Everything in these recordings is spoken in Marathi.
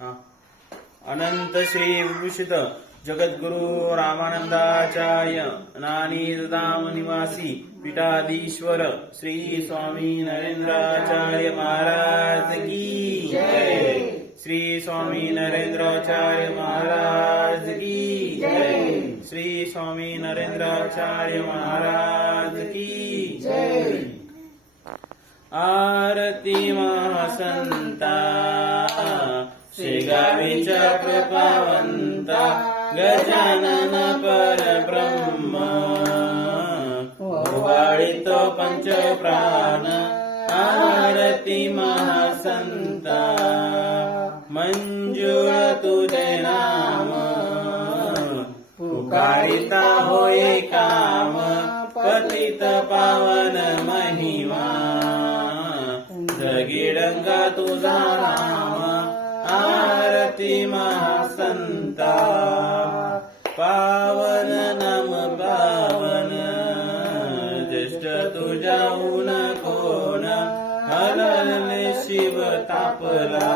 अनंत श्री विभूषित जगद्गुरु रामानंदाचार्य नानीधाम निवासी पीठाधीश्वर श्री स्वामी नरेंद्राचार्य महाराज की श्री स्वामी नरेंद्राचार्य महाराज की श्री स्वामी नरेंद्राचार्य महाराज की जय। आरती महासंता। श्रीगावीच्या कृपावंता गजानन परब्रह्म. उबाळितो पंचप्राण आरती महासंता. मंजूळ तुझे नाम पुकारिता होय काम पतित पावन महिमा. जगिडंगा तुझा राम आरती महासंता पावन नम पावन ज्येष्ठ तुझ्याहून कोण हलले शिव तापला.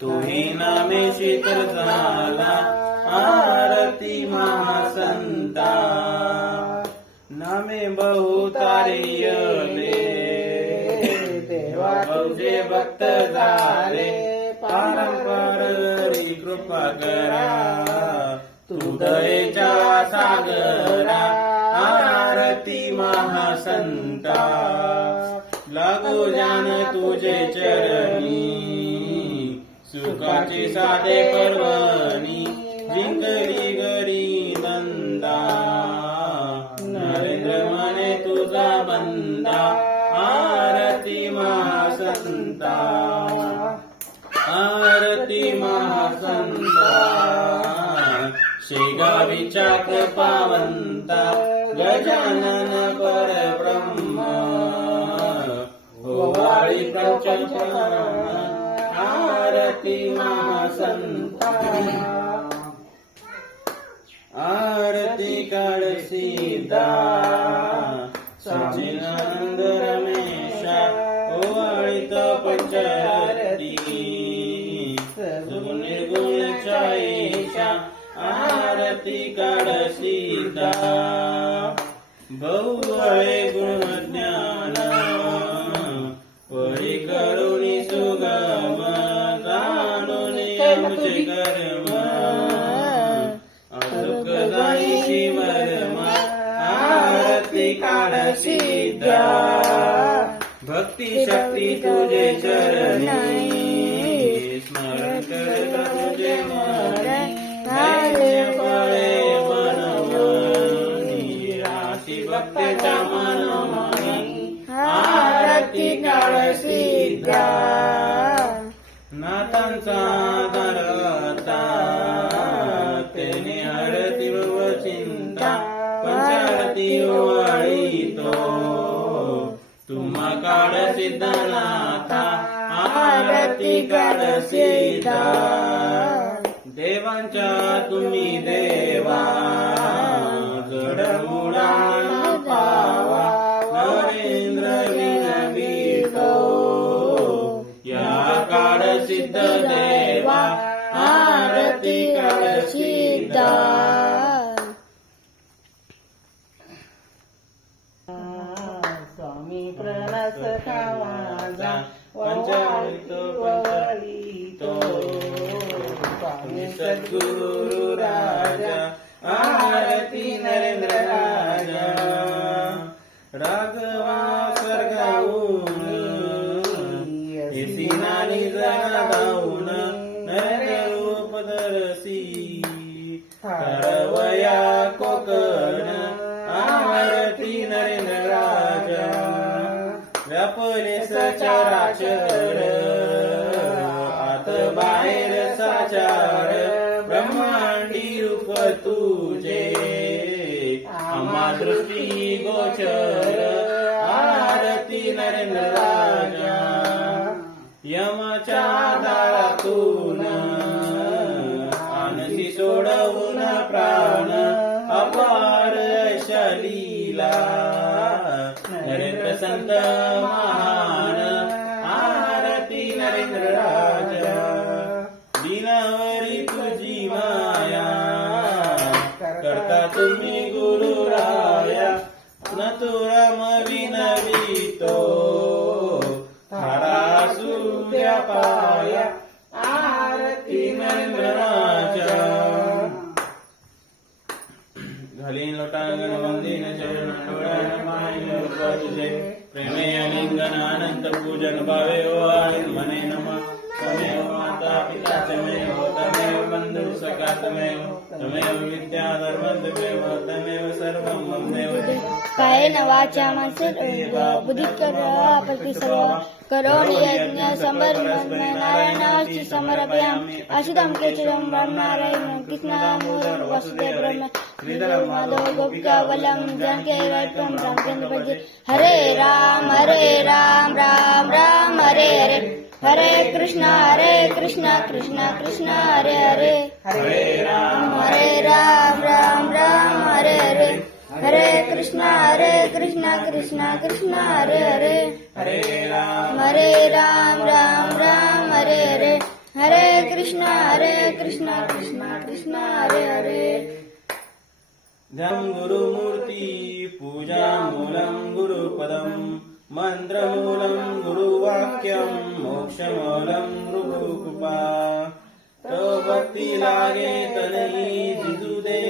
तुही नामे शीतल झाला आरती महासंता. नामे बहुतारियले देवा तुझे भक्त झाले. पारंपरी कृपा करा. तू दयेच्या सागरा आरती महासंता. लागो जान तुझे चरणी सुखाची साधे पर्वणी जिंकली गरी नंदा नरेंद्र मने तुझा बंदा आरती महासंता. आरती महासंता शेगावीच्या कृपावंता गजानन परब्रह्म। होवाळी पंचप्राण आरती महासंता आरती काळ सीता सचिनानंद रमेश ओवाळीत पंचारती आरती काळ सीता बहुवळे गुणज्ञान. परी करुणी सुगम जाणून आमचे कर्म. असुख जाई शिवरम आरती काळ सिद्धा भक्ती शक्ती तुझे चरणी. स्मरण करता तुझे मरणी. आरती काळ सिद्धा दरता तेने हळती व चिंता पंचारती वाळी तो तुम्हा काळ सिद्धनाथा आरती काळ सिद्धा देवांच्या तुम्ही देवा जडमुळा पावा नरेंद्र विनवितो. या काळ सिद्ध देवा आरती काळ सिद्धा स्वामी सद्गुरु राजा आरती नरेंद्र राजा राघवा स्वर्गाहून येसी नानी जगाहून नरेंद्र रूप दरसी. हरवया कोकण आरती नरेंद्र राजा व्यापले सचराचर रूप तुझे. आम्हा दृष्टी गोचर आरती नरेंद्र राजा यमाच्या दारातून आनसी सोडवून प्राण अपार शलीला. नरेंद्र संत महान न तुरम विनवितो हरा सूर्या पाया आरती नंदनाच्या घालीन लोटांगण वंदीन चरण डोळ्यान माईन तुझे प्रेमे अलिंगन अनंत पूजन भावे ओ आई मने तमेव तमेव विद्या धर्म तमेव तमेव सर्वं ममेव कायेन वाचा मनसेन बुद्धी कर सर्व करोमि यज्ञ समर्पण नारायणाची समर्पयामि। वसुदेव ब्रह्म। श्रीधरं माधव गोपिका हरे राम। कृष्ण हरे कृष्ण कृष्ण कृष्ण हरे हरे हरे राम. हरे राम राम राम हरे हरे हरे कृष्ण हरे कृष्ण कृष्ण कृष्ण हरे हरे हरे राम. हरे राम राम राम हरे हरे हरे कृष्ण हरे कृष्ण कृष्ण कृष्ण हरे हरे गुरुमूर्ती पूजामूलं गुरुपदं मन्त्रमूलं गुरुवाक्यं मोक्षमूलं गुरुकृपा तो भक्ती लागे तनई जिजुदे।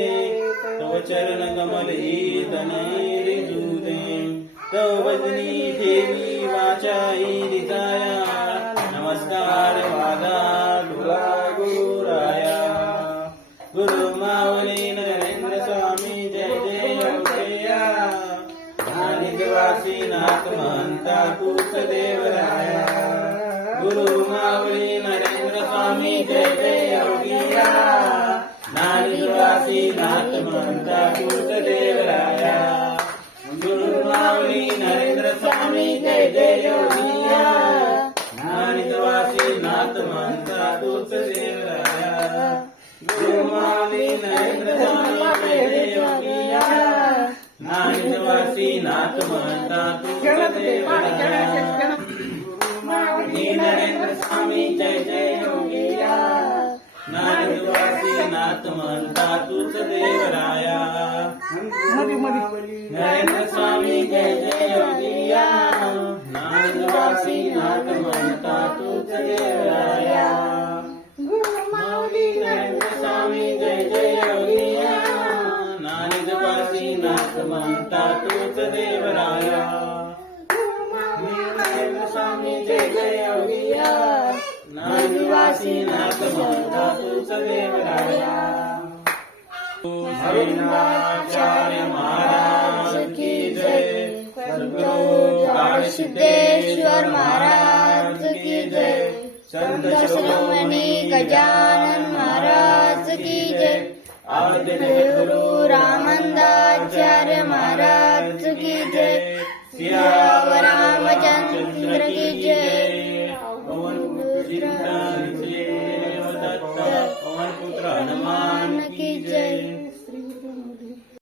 तो चरण कमल ही तनई रिजुदे। तो वजनी देवी वाचाई रिताया नाथ देवराया नरेंद्र स्वामी जय जय योगिया. निवासी नाथ म्हणता तूच देवराया गुरुमावी नरेंद्र स्वामी जय योगिया नाथ म्हणता तुझ देवराया नरेंद्र स्वामी जय जय योगिया नाथ म्हणता तूच देवराया. नरेंद्र स्वामी जय जय योगिया. नानिवासी नाथ म्हणता तूच देवराया. माऊली नरेंद्र स्वामी जय जय योगिया. नानिदवासी नाथ म्हणता तूच देवराया. स्वामी जय जय योगिया. नानिवासी नाथ म्हणता देवराया महाराज की जय सद्गुरु काळसिद्धेश्वर महाराज की जय संत श्रोमणी गजानन महाराज की जय गुरु रामंदाचार्य महाराज की जय सियावर रामचंद्र की जय।